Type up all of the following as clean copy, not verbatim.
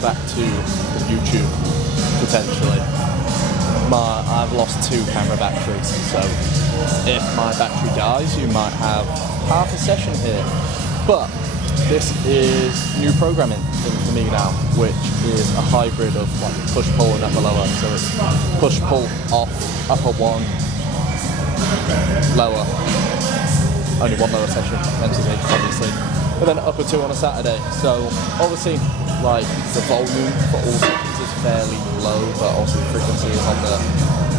back to YouTube, potentially. I've lost 2 camera batteries, so if my battery dies, you might have half a session here. But this is new programming for me now, which is a hybrid of like push-pull and upper-lower. So it's push-pull off, upper 1, lower, only 1 lower session, mentally, obviously, but then upper 2 on a Saturday. So obviously, like, the volume for all sessions is fairly low, but also the frequency is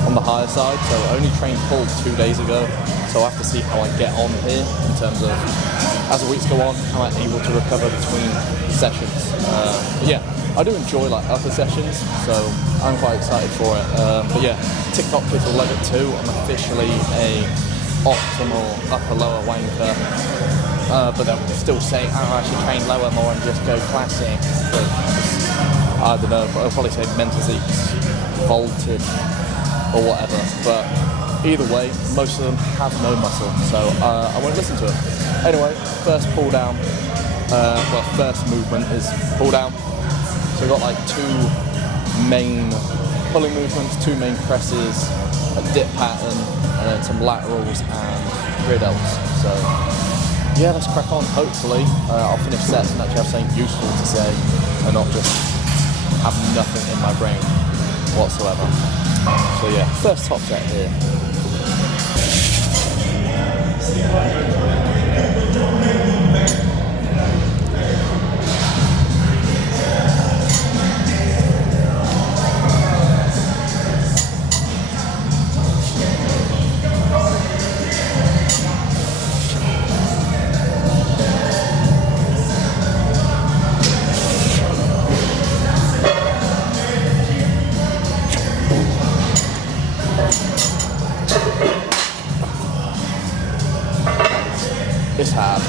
on the higher side. So I only trained pull 2 days ago, so I have to see how I get on here in terms of, as the weeks go on, how I'm able to recover between sessions. But yeah, I do enjoy like upper sessions, so I'm quite excited for it. But yeah, TikTok kids will love it too. I'm officially a optimal upper-lower wanker. But they'll still say, oh, I should train lower more and just go classic. But I don't know, I'll probably say mental physiques, vaulted, or whatever. But either way, most of them have no muscle, so I won't listen to it. Anyway, first pull down, first movement is pull down. So we've got like 2 main pulling movements, 2 main presses, a dip pattern, and then some laterals and rear delts. So yeah, let's crack on. Hopefully I'll finish sets and actually have something useful to say and not just have nothing in my brain whatsoever. So yeah, first top set here. It's hard,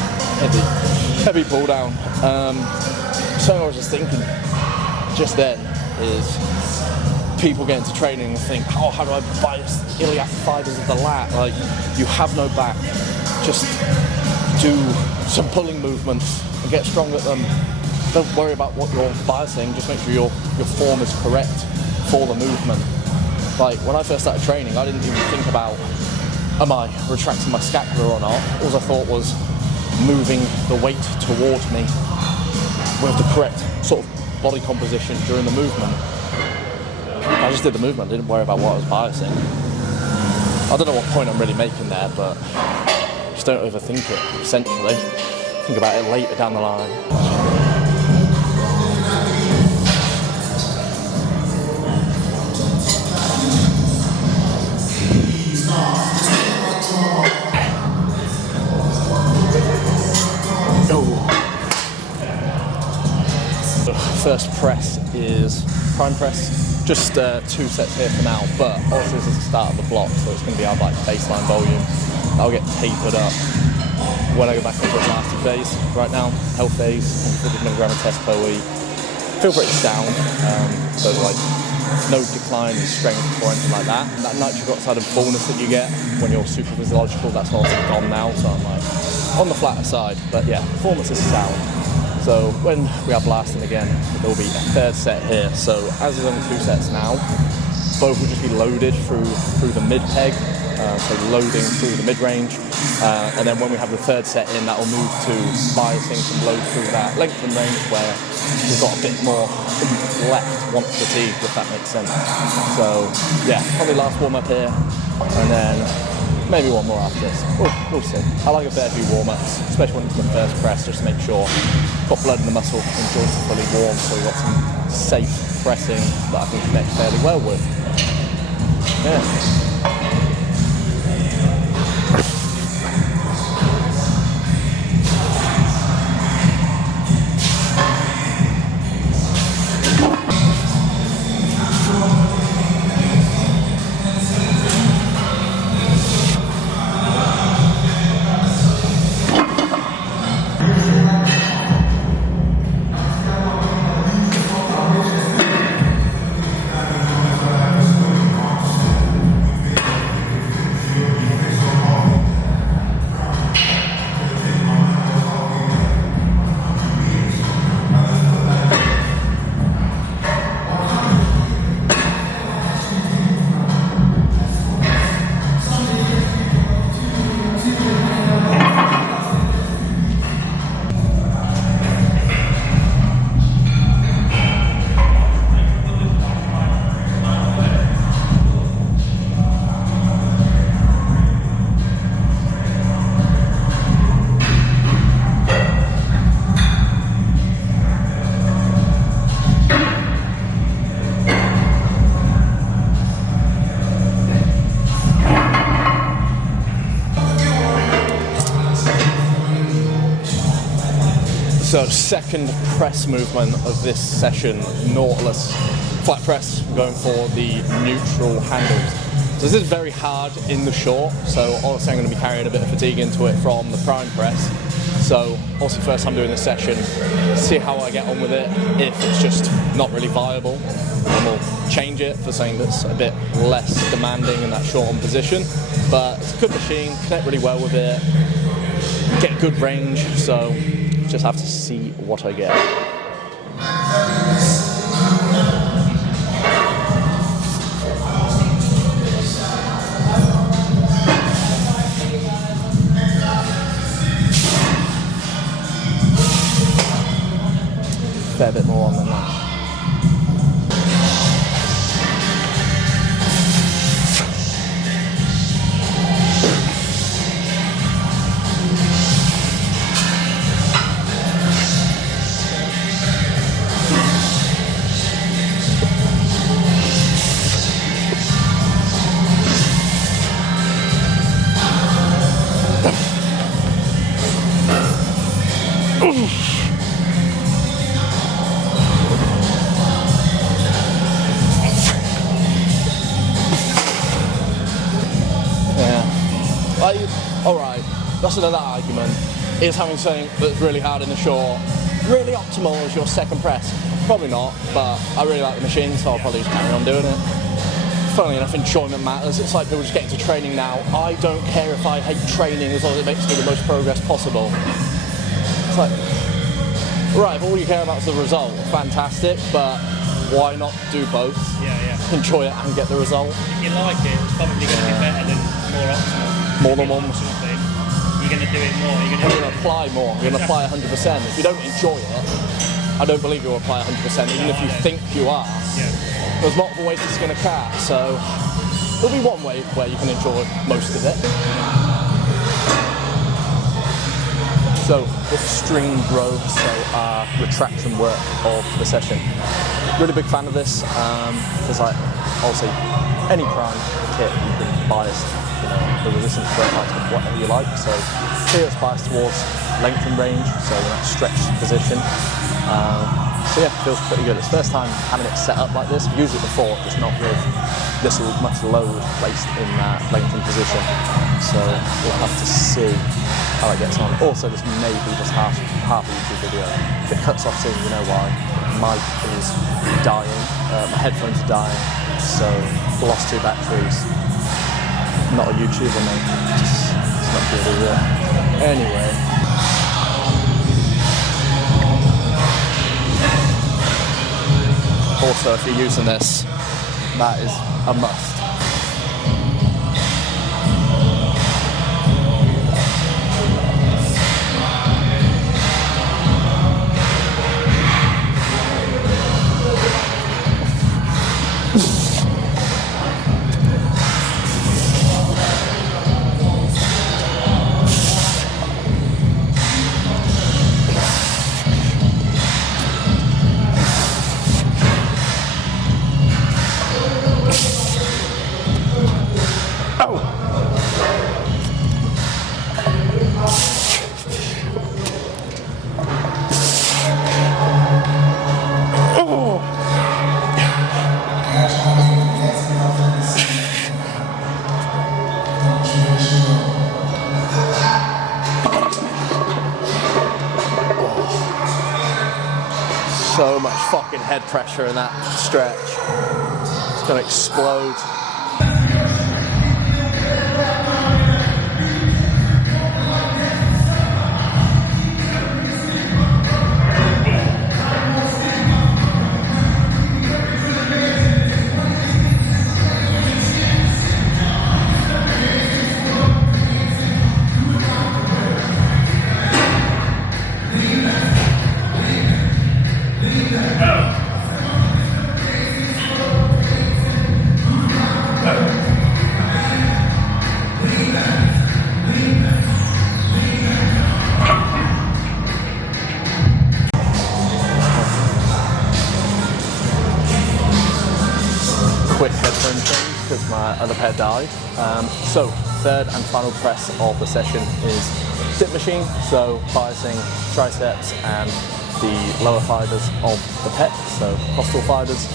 heavy pull down. Something I was just thinking just then is people get into training and think, oh, how do I bias iliac fibers of the lat? Like, you have no back, just do some pulling movements and get strong at them. Don't worry about what you're biasing, just make sure your form is correct for the movement. Like, when I first started training, I didn't even think about, am I retracting my scapula or not? All I thought was moving the weight towards me with the correct sort of body composition during the movement. I just did the movement, I didn't worry about what I was biasing. I don't know what point I'm really making there, but just don't overthink it, essentially. Think about it later down the line. First press is prime press, just 2 sets here for now, but obviously this is the start of the block, so it's going to be our like baseline volume. That'll get tapered up when I go back into a nasty phase. Right now, health phase, 150 milligram of test per week. Feel pretty sound, so like no decline in strength or anything like that. And that nitric oxide and fullness that you get when you're super physiological, that's also gone now, so I'm like on the flatter side. But yeah, performance is sound. So when we are blasting again, there will be a 3rd set here. So as there's only 2 sets now, both will just be loaded through the mid peg, so loading through the mid range. And then when we have the 3rd set in, that will move to biasing some load through that length and range where we've got a bit more left once fatigued, if that makes sense. So yeah, probably last warm up here, and then maybe one more after this. We'll see. I like a fair few warm-ups, especially when it's the first press, just to make sure got blood in the muscle and joints are fully warm, so we've got some safe pressing that I can connect fairly well with. Yeah. So second press movement of this session, Nautilus flat press, going for the neutral handles. So this is very hard in the short, so obviously I'm going to be carrying a bit of fatigue into it from the prime press. So also first time doing this session, see how I get on with it. If it's just not really viable, then we'll change it for something that's a bit less demanding in that short on position. But it's a good machine, connect really well with it, get good range, so just have to see what I get. Fair bit more on than that. Alright, that's another argument, is having something that's really hard in the short really optimal as your second press? Probably not, but I really like the machine, so I'll probably just carry on doing it. Funnily enough, enjoyment matters. It's like people just get into training now. I don't care if I hate training as long as it makes me the most progress possible. It's like, right, if all you care about is the result, fantastic, but why not do both? Yeah. Enjoy it and get the result. If you like it, it's probably going to be better than more optimal. More than one. You're going to do it more. You're going to apply more. You're going to apply 100%. If you don't enjoy it, I don't believe you'll apply 100%, even if you think you are. Yeah. There's multiple ways to skin a cat, so there'll be one way where you can enjoy most of it. So, extreme bro, so retraction work of the session. Really big fan of this. There's like, obviously, any prime kit you can bias, the resistance profile to whatever you like. So here it's biased towards length and range, so in that stretched position. So yeah, feels pretty good. It's the first time having it set up like this. I've used it before, just not with this much load placed in that lengthened position. So we'll have to see how it gets on. Also, this may be just half a YouTube video. If it cuts off soon, you know why. My mic is dying, my headphones are dying, so lost 2 batteries. Not a YouTuber, mate. It's not good, is it? Anyway. Also, if you're using this, that is a must. So much fucking head pressure in that stretch. It's gonna explode. Quick headphone change because my other pair died. So third and final press of the session is dip machine, so biasing triceps and the lower fibers of the pec, so costal fibers.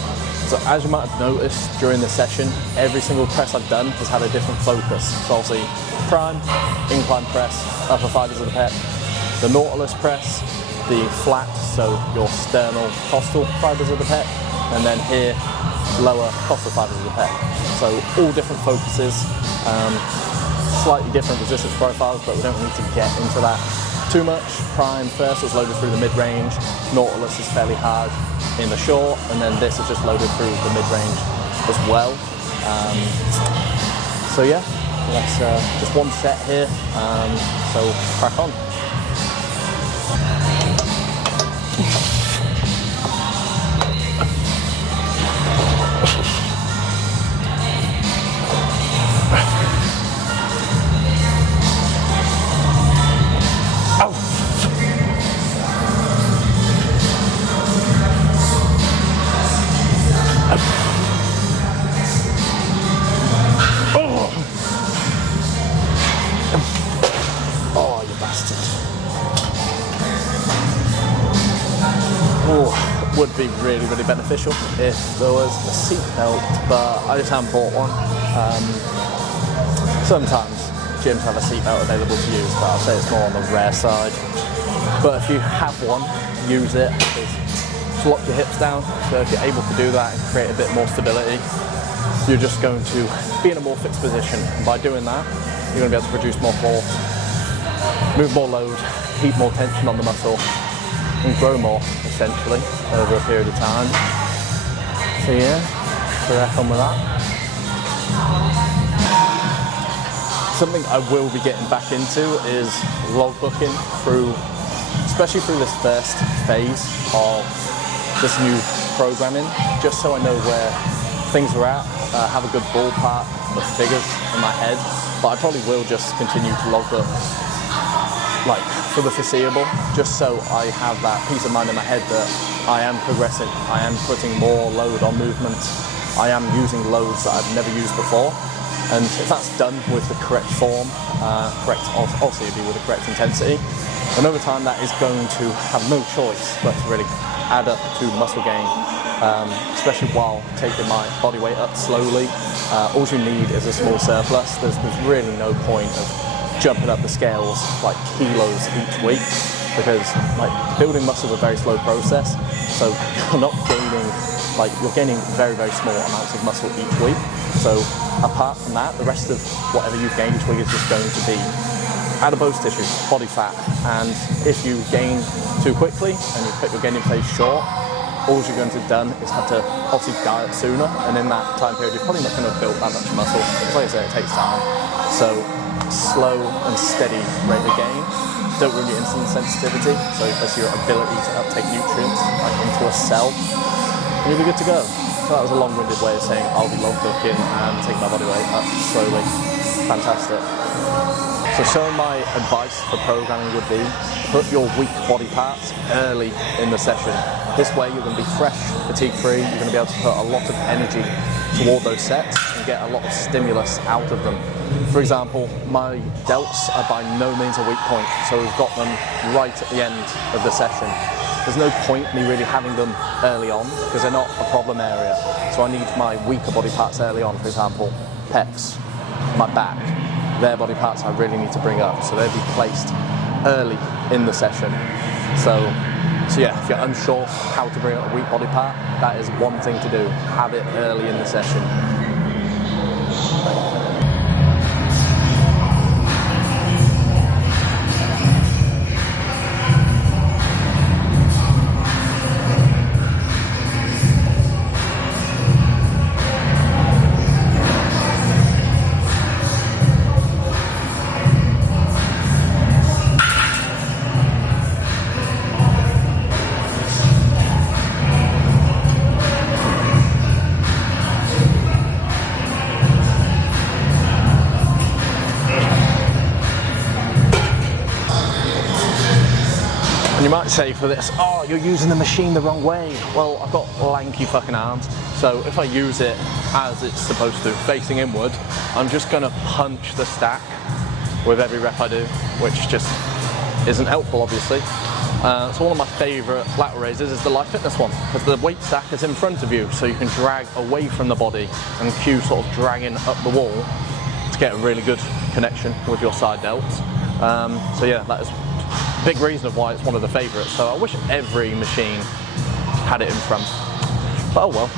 So as you might have noticed during the session, every single press I've done has had a different focus. So obviously prime, incline press, upper fibers of the pec, the nautilus press, the flat, so your sternal costal fibers of the pec, and then here, lower costal fibers of the pec. So all different focuses, slightly different resistance profiles, but we don't need to get into that too much. Prime first is loaded through the mid-range, nautilus is fairly hard in the short, and then this is just loaded through the mid-range as well. So yeah, that's just one set here, so crack on. Would be really, really beneficial if there was a seat belt, but I just haven't bought one. Sometimes gyms have a seat belt available to use, but I'll say it's more on the rare side. But if you have one, use it. Just lock your hips down, so if you're able to do that and create a bit more stability, you're just going to be in a more fixed position. And by doing that, you're going to be able to produce more force, move more load, keep more tension on the muscle, and grow more, essentially, over a period of time. So yeah, crack on with that. Something I will be getting back into is logbooking through, especially through this first phase of this new programming, just so I know where things are at, have a good ballpark of figures in my head, but I probably will just continue to logbook like for the foreseeable, just so I have that peace of mind in my head that I am progressing, I am putting more load on movements, I am using loads that I've never used before, and if that's done with the correct form, obviously it'd be with the correct intensity, and over time that is going to have no choice but to really add up to muscle gain, especially while taking my body weight up slowly. All you need is a small surplus. There's really no point of jumping up the scales like kilos each week, because like building muscle is a very slow process, so you're not gaining, like you're gaining very, very small amounts of muscle each week. So apart from that, the rest of whatever you've gained each week is just going to be adipose tissue, body fat, and if you gain too quickly and you cut your gaining phase short, all you're going to have done is have to obviously diet sooner, and in that time period you're probably not going to have built that much muscle. Like I say, it takes time. So slow and steady rate of gain. Don't ruin your insulin sensitivity, so that's your ability to uptake nutrients like into a cell, and you'll be good to go. So that was a long-winded way of saying I'll be logbooking and take my body weight up slowly. Fantastic. So some of my advice for programming would be put your weak body parts early in the session. This way you're going to be fresh, fatigue-free, you're going to be able to put a lot of energy toward those sets and get a lot of stimulus out of them. For example, my delts are by no means a weak point, so we've got them right at the end of the session. There's no point me really having them early on because they're not a problem area. So I need my weaker body parts early on, for example, pecs, my back. Their body parts I really need to bring up, so they'll be placed early in the session. So yeah, if you're unsure how to bring up a weak body part, that is one thing to do. Have it early in the session. You might say for this, oh, you're using the machine the wrong way. Well, I've got lanky fucking arms, so if I use it as it's supposed to, facing inward, I'm just gonna punch the stack with every rep I do, which just isn't helpful, obviously. So one of my favourite lateral raises is the Life Fitness one, because the weight stack is in front of you, so you can drag away from the body and cue sort of dragging up the wall to get a really good connection with your side delts. So yeah, that is a big reason of why it's one of the favourites. So I wish every machine had it in front, but oh well.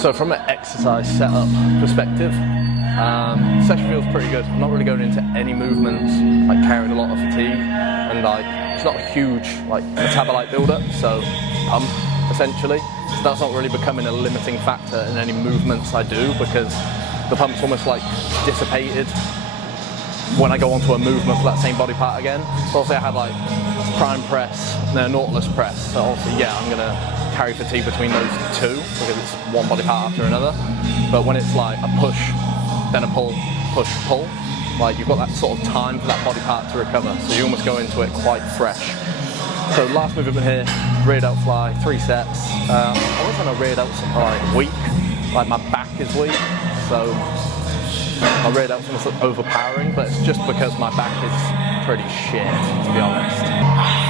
So from an exercise setup perspective, session feels pretty good. I'm not really going into any movements, like carrying a lot of fatigue, and like it's not a huge like metabolite buildup, so pump essentially. So that's not really becoming a limiting factor in any movements I do, because the pump's almost like dissipated when I go onto a movement for that same body part again. So obviously I had like prime press, no Nautilus press, so obviously yeah, I'm gonna carry fatigue between those two because it's one body part after another. But when it's like a push, then a pull, push, pull, like you've got that sort of time for that body part to recover, so you almost go into it quite fresh. So last movement here, rear delt fly, 3 sets. I was on a rear delt like weak, like my back is weak, so my rear delt's almost overpowering, but it's just because my back is pretty shit, to be honest.